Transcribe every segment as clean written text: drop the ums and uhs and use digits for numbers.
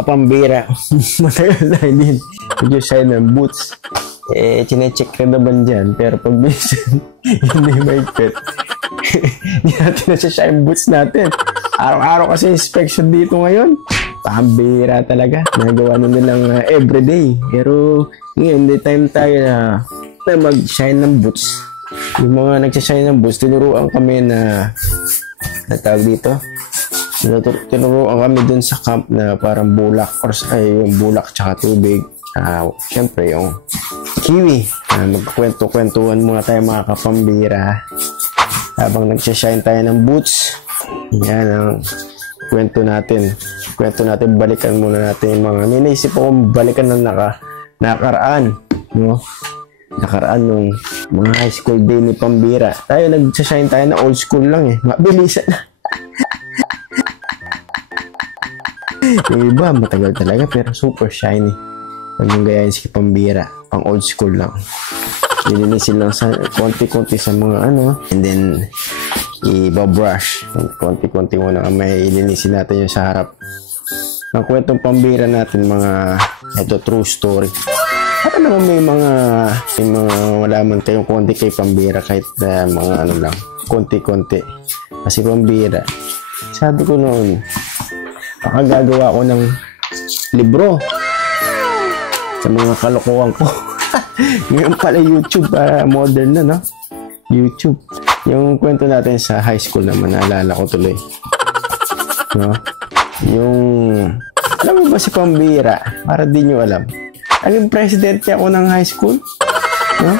mga kapambira, matagal na hindi nag-shine ng boots. Chinecheck ka naman dyan, pero pag minsan hindi maigpit, hindi natin nasa-shine boots natin. Araw-araw kasi inspection dito ngayon. Pambira talaga. Nagawa na nilang everyday. Pero ngayon, hindi time tayo na mag-shine ng boots. Yung mga nagsashine ng boots, tinuruan kami na tawag dito. Tinuruan kami dun sa camp na parang bulak or yung bulak tsaka tubig. Siyempre yung kiwi. Magkwento-kwentuhan muna tayo mga kapambira habang nagsashine tayo ng boots. Yan ang kwento natin. Balikan muna natin yung mga ninaisip akong balikan ng nakaraan, no? Nakaraan nung mga high school day ni Pambira. Tayo nagsashine tayo na old school lang mabilisan na. Yung iba, matagal talaga pero super shiny. Anong gayahin si Pambira, pang old school lang. Nilinisin lang sa konti-konti sa mga and then i-brush. Konti-konti muna may ilinisin natin yung sa harap. Ang kwentong Pambira natin, ito true story. At naman may mga wala man tayong konti kay Pambira kahit mga lang, konti-konti. Kasi Pambira, sabi ko noon, baka gagawa ko ng libro sa mga kalokohan ko. Ngayon pala YouTube, modern na, no? YouTube. Yung kwento natin sa high school naman, naalala ko tuloy. No? Alam mo ba si Pambira? Para di nyo alam. Naging presidente ako ng high school. No?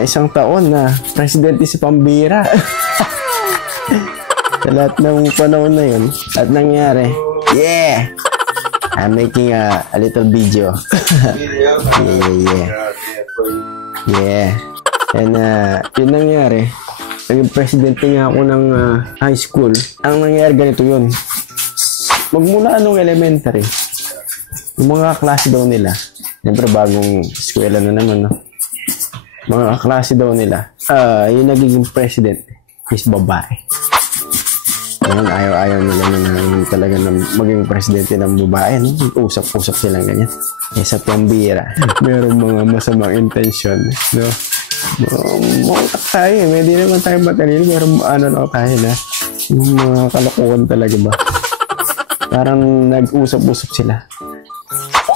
Isang taon na presidente si Pambira. Sa lahat ng panahon na yun, at nangyari, yeah! I'm making a little video. Yeah. And yun nangyari, naging presidente nga ako ng high school. Ang nangyari ganito yun. Magmula nung elementary, yung mga klase daw nila, siyempre bagong eskwela na naman, no? Mga klase daw nila, yung nagiging president is babae. Yan, ayaw nila na talaga na maging presidente ng babae, no? Usap-usap silang ganyan. Sa Pambira, meron mga masamang intensyon, no? Mautak tayo, hindi naman tayo matalino, pero tayo na yung mga kalokohan talaga ba? Parang nag-usap-usap sila.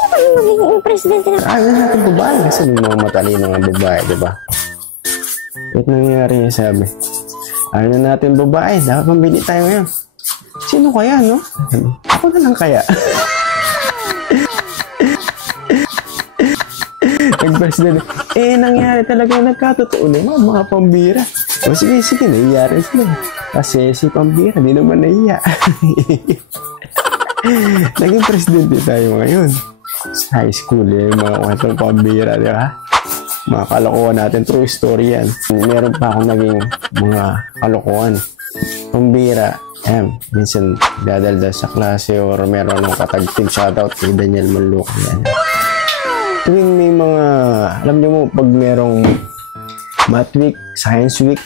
Ano magiging presidente na? Natin babae, kasi may mga matalino ng babae, diba? Ito nangyari niya, sabi. Ayaw na natin babae, dapat mambili tayo ngayon. Sino kaya, no? Ako na lang kaya. Nag-president. Nangyari talaga, nagkatotoo na mga Pambira. O sige, nangyari sila. Kasi si Pambira, di naman nahiya. Naging presidente tayo ngayon. Sa high school, yung mga kwentong Pambira, di ba? Mga kalokohan natin, true story yan. Meron pa akong naging mga kalokohan. Pambira, minsan dadaldal sa klase or meron ng katag-team shoutout kay Daniel Manluca. Tuwing may mga, alam niyo mo, pag merong math week, science week,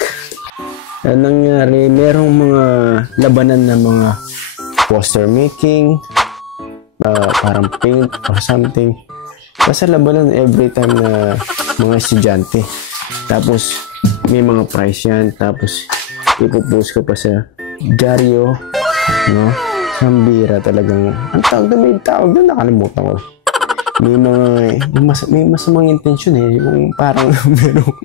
nangyari, merong mga labanan na mga poster making, parang paint or something. Basta labanan every time na mga estudyante. Tapos, may mga prize yan. Tapos, ipopost ko pa sa dyaryo. No? Pambira talagang. Ang tawag na may tawag na nakalimutan ko. May masamang intensyon yung parang merong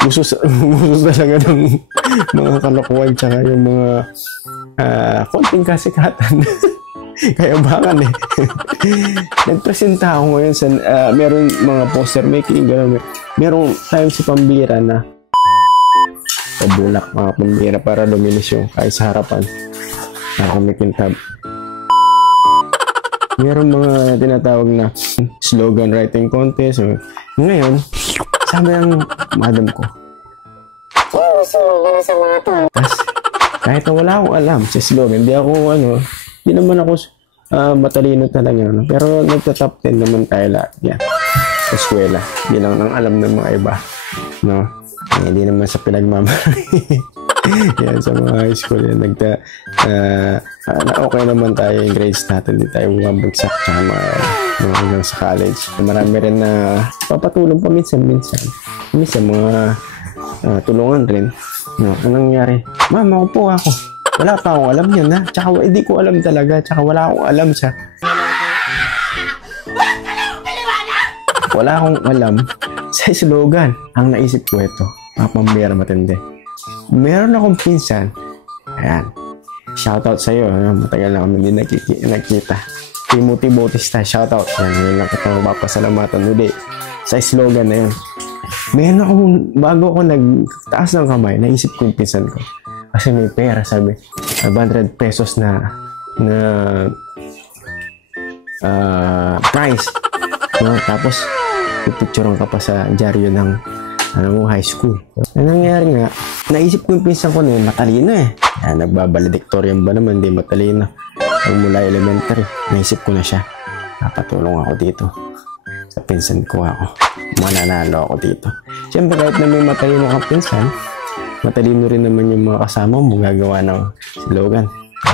yung gusto talaga ng mga kalokohan tsaka yung mga konting kasikatan. Kaya bakan nagpresenta ako ngayon sa meron mga poster making, gano'n. Merong time si Pambira na pabulak mga Pambira para luminis yung kahit sa harapan na kumikintab. Meron mga tinatawag na slogan writing contest. Ngayon, sabi ng madam ko, gusto mo ba sa mga to? Kahit na wala akong alam sa slogan, hindi naman ako matalino talaga. Pero nagta-top 10 naman tayo lahat yan sa eskwela. Hindi lang nang alam ng mga iba. No? Hindi naman sa pinagmamahal. Yan, sa mga high school yan, okay naman tayo yung grades natin, hindi tayo bumabagsak sa mga hanggang sa college. Marami rin na papatulong pa minsan mga tulungan rin. No, anong nangyari? Ma'am, ako po ako. Wala pa akong alam yan, ha? Tsaka hindi ko alam talaga. Tsaka wala akong alam siya. Wala akong alam sa slogan. Ang naisip ko ito, mga pambira matindi. Meron akong pinsan. Ayan. Shoutout sa'yo. Matagal na kami hindi nakita. Timothy Bautista, shoutout. Yan, yun lang kitang mapasalamatan ulit sa slogan na yun. Meron akong, bago ako nagtaas ng kamay, naisip ko yung pinsan ko. Kasi may pera, sabi. 500 pesos na price. No? Tapos, pipicturean ka pa sa dyaryo ng high school. Ang nangyari nga, naisip ko yung pinsan ko na yun, matalino eh. Nagbabaledictorium ba naman, hindi matalino. Mula elementary, naisip ko na siya. Napatulong ako dito. Sa pinsan ko ako. Mananalo ako dito. Siyempre, kahit na may matalino kang pinsan, matalino rin naman yung mga kasama mo gagawa ng slogan.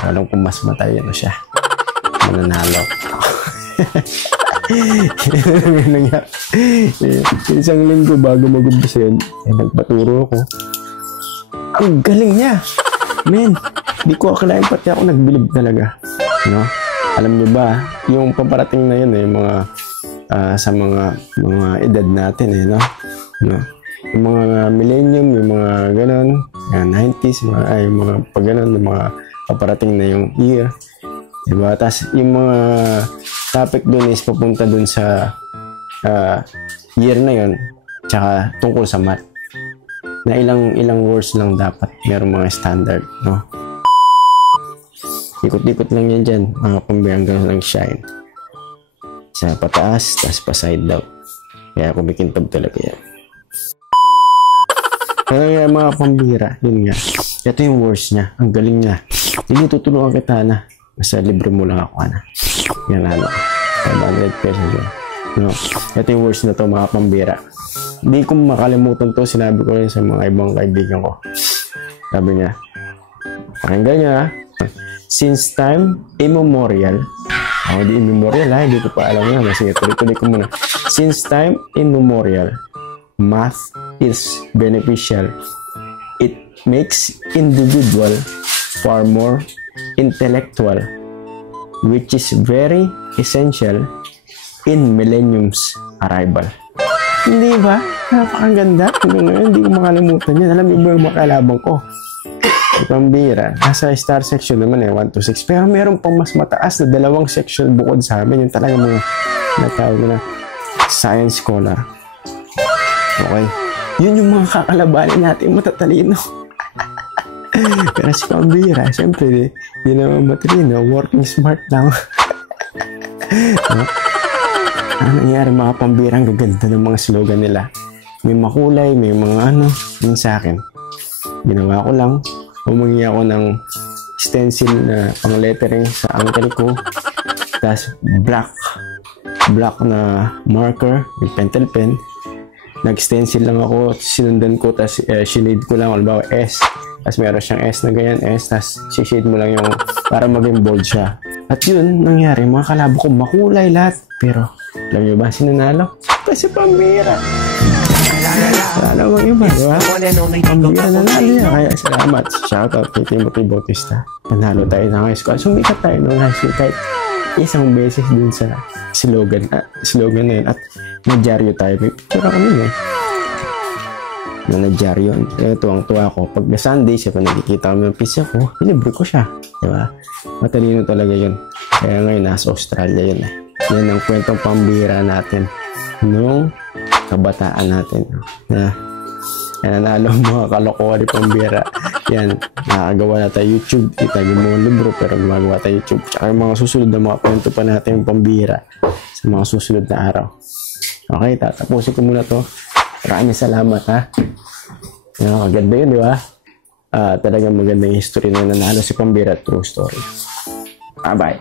Alam kung mas matalino siya. Mananalo. Isang linggo bago mag-umpisa yun, nagpaturo ako. Ang galing niya! Men, di ko akalain pati ako nagbilib talaga. No? Alam niyo ba, yung paparating na yun mga sa mga edad natin no? Yung mga millennium, yung mga ganon, 90s, yung mga pag ganon, yung mga paparating na yung year. Diba? Tapos yung mga topic dun is papunta dun sa year na yun, tsaka tungkol sa math. Na ilang words lang dapat, mayroong mga standard, no? Ikot-ikot lang yan dyan, mga pambirang gano'n lang shine. Sa pataas, tas pa side down. Kaya kumikintab talaga yan. Kaya mga pambira, yun nga. Ito yung words niya, ang galing niya. Hindi tutulungan kita na. Basta libre mo lang ako na. Yan ano. 500 pesos yan. No? Ito yung words na to mga pambira. Hindi ko makalimutan to. Sinabi ko rin sa mga ibang kaibigan ko. Sabi niya, pakinggan niya ha. Since time immemorial. Ako di immemorial ha. Hindi ko pa alam na. Sige, tuloy-tuloy ko muna. Since time immemorial, math is beneficial. It makes individual far more intellectual, which is very essential in millennium's arrival. Hindi ba? Napakaganda. Hanggang ngayon, hindi ko makalimutan yan. Alam niyo ba yung makalabang ko? Pambira. Nasa star section naman 1 to 6. Pero meron pang mas mataas na 2 section bukod sa amin. Yung talaga mga natawag na science scholar. Okay. Yun yung mga kakalabanin natin matatalino. Pero si pambira, siyempre, di naman matalino. Working smart lang. No? Ano nangyari mga pambira? Ang gaganda ng mga slogan nila. May makulay, may mga yung sa akin. Ginawa ko lang. Humingi ako ng stencil na pang lettering sa uncle ko. Tapos black na marker with pentel pen. Nag-stencil lang ako, sinundan ko, tapos shade ko lang, halimbawa S. Tapos meron siyang S na ganyan, S, tapos shade mo lang yung para maging bold siya. At yun, nangyari, mga kalabo ko makulay lahat. Pero, alam niyo ba, sinanalo? Kasi pambira. Wala namang iba, di ba? Pambira nanalo yan. Kaya salamat. Shoutout kay Timothy Bautista. Panalo tayo ng high school. Sumikat tayo ng high school kahit isang beses dun sa slogan na yun. At nadyaryo tayo. Pero kami na nadyaryo. Tuwang-tuwa ko. Pag na Sunday, siya pa nakikita kami ng pizza ko, libre ko siya. Di ba? Matalino talaga yun. Kaya ngayon, nasa Australia yun. Yan ang kwentong pambira natin nung kabataan natin na nanalo mga kalokohan ni pambira. Yan, nakagawa na tayo YouTube. Kita yung mga libro pero gumagawa tayo YouTube. Tsaka yung mga susunod na mga kwento pa natin yung pambira sa mga susunod na araw. Okay, tatapusin ko muna to. Maraming salamat ha. Kaganda yun, di ba? Talagang magandang history na nanalo si pambira. True story. Bye-bye.